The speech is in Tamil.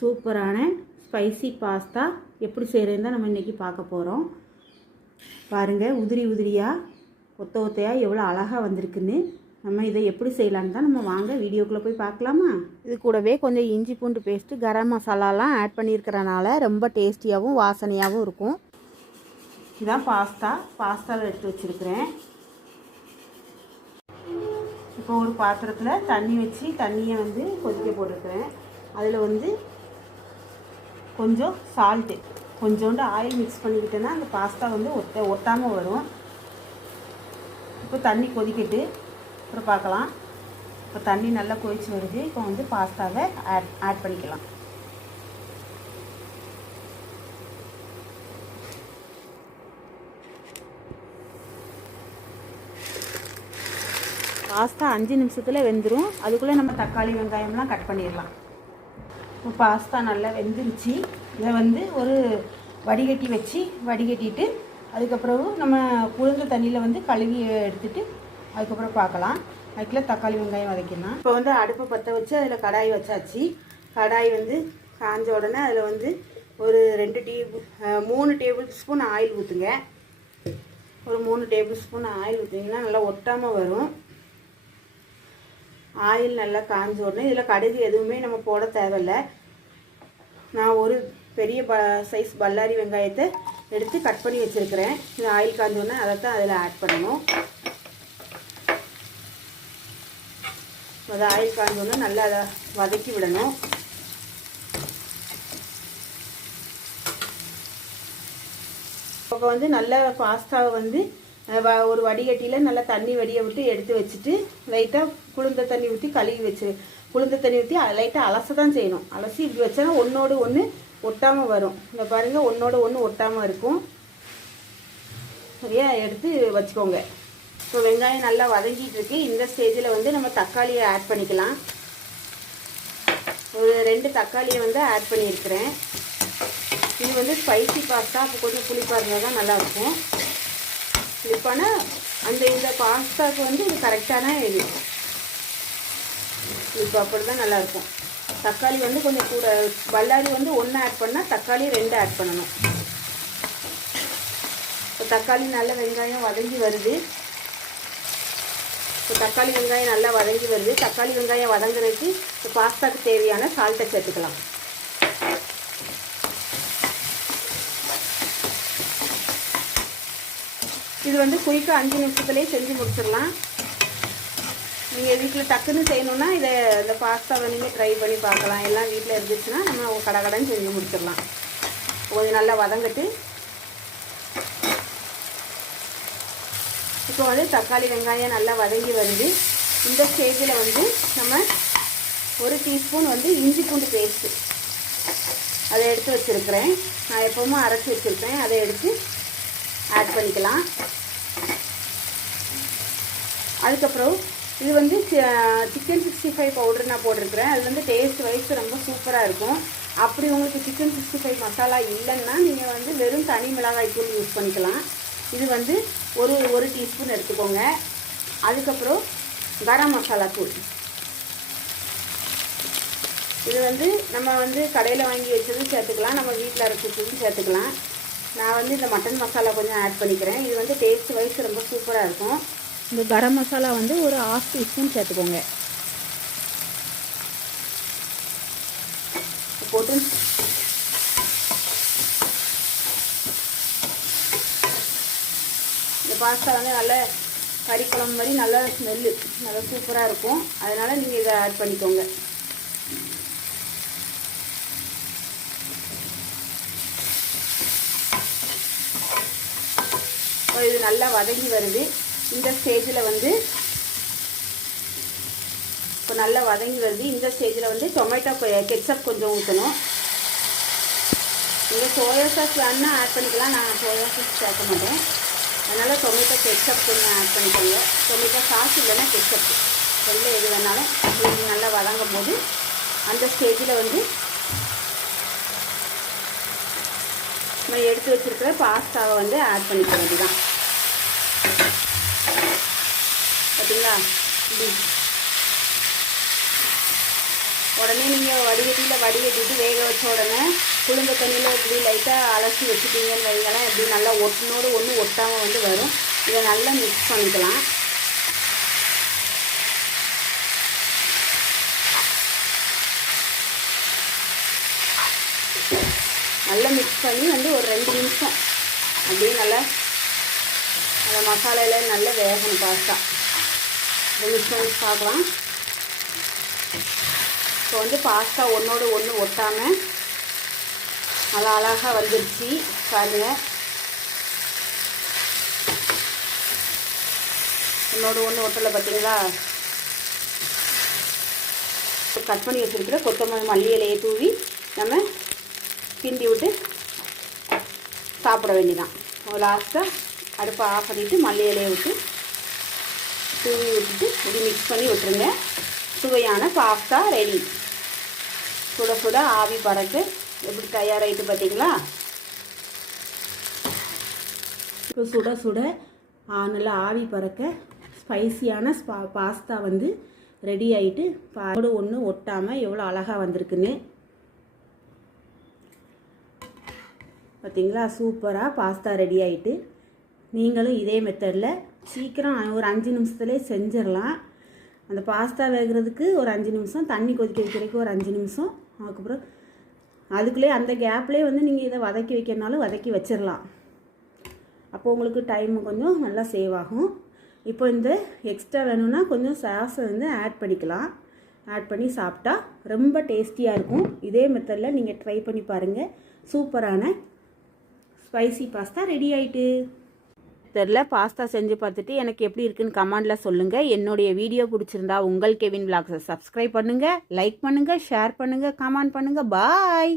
சூப்பரான ஸ்பைசி பாஸ்தா எப்படி செய்கிறதுன்னு தான் நம்ம இன்றைக்கி பார்க்க போகிறோம். பாருங்கள், உதிரி உதிரியாக ஒத்த ஒத்தையாக எவ்வளோ அழகாக வந்திருக்குன்னு. நம்ம இதை எப்படி செய்யலான்னு தான் நம்ம வாங்க வீடியோக்குள்ளே போய் பார்க்கலாமா. இது கூடவே கொஞ்சம் இஞ்சி பூண்டு பேஸ்ட்டு, கரம் மசாலாலாம் ஆட் பண்ணியிருக்கிறனால ரொம்ப டேஸ்டியாகவும் வாசனையாகவும் இருக்கும். இதுதான் பாஸ்தாவில் எடுத்து வச்சுருக்கிறேன். இப்போ ஒரு பாத்திரத்தில் தண்ணி வச்சு தண்ணியை கொதிக்க போட்டிருக்கிறேன். அதில் கொஞ்சம் சால்ட்டு, கொஞ்சோண்டு ஆயில் மிக்ஸ் பண்ணிக்கிட்டேன்னா அந்த பாஸ்தா ஒட்டாமல் வரும். இப்போ தண்ணி கொதிக்கிட்டு அப்புறம் பார்க்கலாம். இப்போ தண்ணி நல்லா கொதிச்சு வருது. இப்போ பாஸ்தாவை ஆட் பண்ணிக்கலாம். பாஸ்தா 5 நிமிஷத்தில் வெந்துடும். அதுக்குள்ளே நம்ம தக்காளி வெங்காயம்லாம் கட் பண்ணிடலாம். இப்போ பாஸ்தா நல்லா வெந்துருச்சு. இதை ஒரு வடிகட்டி வச்சு வடிகட்டிட்டு அதுக்கப்புறம் நம்ம குளிர்ந்த தண்ணியில் கழுவி எடுத்துட்டு அதுக்கப்புறம் பார்க்கலாம். அதுக்குள்ளே தக்காளி வெங்காயம் வதக்கிடலாம். இப்போ அடுப்பை பற்ற வச்சு அதில் கடாய் வச்சாச்சு. கடாய் காஞ்ச உடனே அதில் ஒரு 3 டேபிள் ஸ்பூன் ஆயில் ஊற்றுங்க. ஒரு 3 டேபிள் ஸ்பூன் ஆயில் ஊற்றிங்கன்னா நல்லா ஒட்டாமல் வரும். ஆயில் நல்லா காஞ்ச உடனே இதில் கடுகு எதுவுமே நம்ம போட தேவையில்லை. நான் ஒரு பெரிய சைஸ் பல்லாரி வெங்காயத்தை எடுத்து கட் பண்ணி வச்சுருக்கிறேன். இது ஆயில் காஞ்ச உடனே அதை தான் அதில் ஆட் பண்ணணும். அது ஆயில் காஞ்ச உடனே நல்லா அதை வதக்கி விடணும். இப்போ நல்ல பாஸ்தாவை ஒரு வடிகட்டியில் நல்லா தண்ணி வடியை விட்டு எடுத்து வச்சுட்டு லைட்டாக குளிர்ந்த தண்ணி ஊற்றி கழுவி குளிர்ந்த தண்ணி ஊற்றி லைட்டாக அலச தான் செய்யணும். அலசி இப்படி வச்சோன்னா ஒன்றோடு ஒன்று ஒட்டாமல் வரும். இந்த பாருங்கள், ஒன்றோடு ஒன்று ஒட்டாமல் இருக்கும். சரியா எடுத்து வச்சுக்கோங்க. இப்போ வெங்காயம் நல்லா வதங்கிட்டு இருக்கு. இந்த ஸ்டேஜில் நம்ம தக்காளியை ஆட் பண்ணிக்கலாம். ஒரு 2 தக்காளியை ஆட் பண்ணியிருக்கிறேன். இது ஸ்பைசி பாஸ்தா, அப்போ கொஞ்சம் புளிப்பாக இருந்தால் தான் நல்லாயிருக்கும். புளிப்பான இந்த பாஸ்தாவுக்கு இது கரெக்டான இது இப்போ அப்படி தான் நல்லாயிருக்கும். தக்காளி கொஞ்சம் கூட, பல்லாரி 1 ஆட் பண்ணால் தக்காளி 2 ஆட் பண்ணணும். இப்போ தக்காளி நல்ல வெங்காயம் வதங்கி வருது. இப்போ தக்காளி வெங்காயம் நல்லா வதங்கி வருது. தக்காளி வெங்காயம் வதங்குறதுக்கு இப்போ பாஸ்தாவுக்கு தேவையான சால்ட்டை சேர்த்துக்கலாம். இது குயிக்காக 5 நிமிஷத்துலேயே செஞ்சு முடிச்சிடலாம். நீங்கள் வீட்டில் டக்குன்னு செய்யணுன்னா இந்த பாஸ்தாவை நீங்கள் ட்ரை பண்ணி பார்க்கலாம். எல்லாம் வீட்டில் இருந்துச்சுன்னா நம்ம கடகடன்னு செஞ்சு முடிச்சிடலாம். கொஞ்சம் நல்லா வதங்கட்டு. இப்போ தக்காளி வெங்காயம் நல்லா வதங்கி வருது. இந்த ஸ்டேஜில் நம்ம 1 டீஸ்பூன் இஞ்சி பூண்டு பேஸ்ட்டு அதை எடுத்து வச்சுருக்கிறேன். நான் எப்போவுமே அரைச்சி வச்சுருக்கேன். அதை எடுத்து ஆட் பண்ணிக்கலாம். அதுக்கப்புறம் இது சிக்கன் 65 பவுடர் நான் போட்டிருக்கிறேன். அது டேஸ்ட் வைஸ் ரொம்ப சூப்பராக இருக்கும். அப்படி உங்களுக்கு சிக்கன் 65 மசாலா இல்லைன்னா நீங்கள் வெறும் தனி மிளகாய் தூள் யூஸ் பண்ணிக்கலாம். இது ஒரு டீஸ்பூன் எடுத்துக்கோங்க. அதுக்கப்புறம் கரம் மசாலா தூள், இது நம்ம கடையில் வாங்கி வச்சதும் சேர்த்துக்கலாம், நம்ம வீட்டில் அரைச்சி வச்சதும் சேர்த்துக்கலாம். நான் இந்த மட்டன் மசாலா கொஞ்சம் ஆட் பண்ணிக்கிறேன். இது டேஸ்ட் வைஸ் ரொம்ப சூப்பராக இருக்கும். இந்த கரம் மசாலா ஒரு 1/2 டீஸ்பூன் சேர்த்துக்கோங்க. போட்டு இந்த பாஸ்தா நல்ல கறிக்குழம்பு மாதிரி நல்லா ஸ்மெல்லு நல்லா சூப்பராக இருக்கும். அதனால் நீங்கள் இதை ஆட் பண்ணிக்கோங்க. இது நல்லா வதங்கி வருது. இந்த ஸ்டேஜில் இப்போ நல்லா வதங்கி வருது. இந்த ஸ்டேஜில் டொமேட்டோ கெட்சப் கொஞ்சம் ஊற்றணும். நீங்கள் சோயா சாஸ் வேணுன்னா ஆட் பண்ணிக்கலாம். நான் சோயா சாஸ் சேர்க்க மாட்டேன். அதனால் டொமேட்டோ கெட்சப் கொஞ்சம் ஆட் பண்ணிக்கோங்க. டொமேட்டோ சாஸ் இல்லைன்னா கெட்சப் ரெண்டு எது வேணாலும். இது நல்லா வதங்கும் போது அந்த ஸ்டேஜில் நம்ம எடுத்து வச்சுருக்கிற பாஸ்தாவை ஆட் பண்ணிக்க வேண்டியதான். பார்த்தீங்களா, உடனே நீங்கள் வடிகட்டிட்டு வேக வச்ச உடனே குளிர்ந்த தண்ணியில் இப்படி லைட்டாக அலசி வச்சுட்டீங்கன்னு வைங்களேன், எப்படி நல்லா ஒட்டினோடு ஒன்று ஒட்டாமல் வந்து வரும். இதை நல்லா மிக்ஸ் பண்ணிக்கலாம். நல்லா மிக்ஸ் பண்ணி வந்து ஒரு 2 நிமிஷம் அப்படியே நல்லா அந்த மசாலையில் நல்லா வேகணும் பாஸ்தா. மிக்ஸ் பண்ணி பார்க்கலாம். இப்போ வந்து பாஸ்தா ஒன்றோடு ஒன்று ஒட்டாமல் நல்லா அழகாக வந்துடுச்சு பாருங்கள். ஒன்றோடு ஒன்று ஒட்டலை பார்த்தீங்களா? கட் பண்ணி வச்சுருக்கிற கொத்தமல்லி மல்லி இலையை தூவி நம்ம கிண்டி விட்டு சாப்பிட வேண்டியதான். லாஸ்ட்டாக அடுப்பை ஆஃப் பண்ணிவிட்டு மல்லி இலையை விட்டு தூவி விட்டுட்டு இப்படி மிக்ஸ் பண்ணி விட்டுருங்க. சுவையான பாஸ்தா ரெடி. சுட சுட ஆவி பறக்க எப்படி தயாராகிட்டு பார்த்தீங்களா? இப்போ சுட சுட நல்லா ஆவி பறக்க ஸ்பைசியான பாஸ்தா வந்து ரெடி ஆகிட்டு அதோடு ஒன்று ஒட்டாமல் எவ்வளோ அழகாக வந்திருக்குன்னு பார்த்தீங்களா? சூப்பராக பாஸ்தா ரெடி ஆகிட்டு நீங்களும் இதே மெத்தடில் சீக்கிரம் ஒரு 5 நிமிஷத்துலேயே செஞ்சிடலாம். அந்த பாஸ்தா வேகிறதுக்கு ஒரு 5 நிமிஷம், தண்ணி கொதிக்க வைக்கிறதுக்கு ஒரு 5 நிமிஷம், அதுக்கப்புறம் அதுக்குள்ளே அந்த கேப்லேயே வந்து நீங்கள் இதை வதக்கி வைக்கிறனாலும் வதக்கி வச்சிடலாம். அப்போ உங்களுக்கு டைம் கொஞ்சம் நல்லா சேவ் ஆகும். இப்போ இந்த எக்ஸ்ட்ரா வேணும்னா கொஞ்சம் சாஸை வந்து ஆட் பண்ணிக்கலாம். ஆட் பண்ணி சாப்பிட்டா ரொம்ப டேஸ்டியாக இருக்கும். இதே மெத்தடில் நீங்கள் ட்ரை பண்ணி பாருங்கள். சூப்பரான ஸ்பைசி பாஸ்தா ரெடி ஆகிட்டு. தெரில பாஸ்தா செஞ்சு பார்த்துட்டு எனக்கு எப்படி இருக்குன்னு கமெண்டில் சொல்லுங்கள். என்னுடைய வீடியோ பிடிச்சிருந்தா உங்கள் கெவின் விலாக்ஸை சப்ஸ்கிரைப் பண்ணுங்கள், லைக் பண்ணுங்கள், ஷேர் பண்ணுங்கள், கமெண்ட் பண்ணுங்கள். பாய்.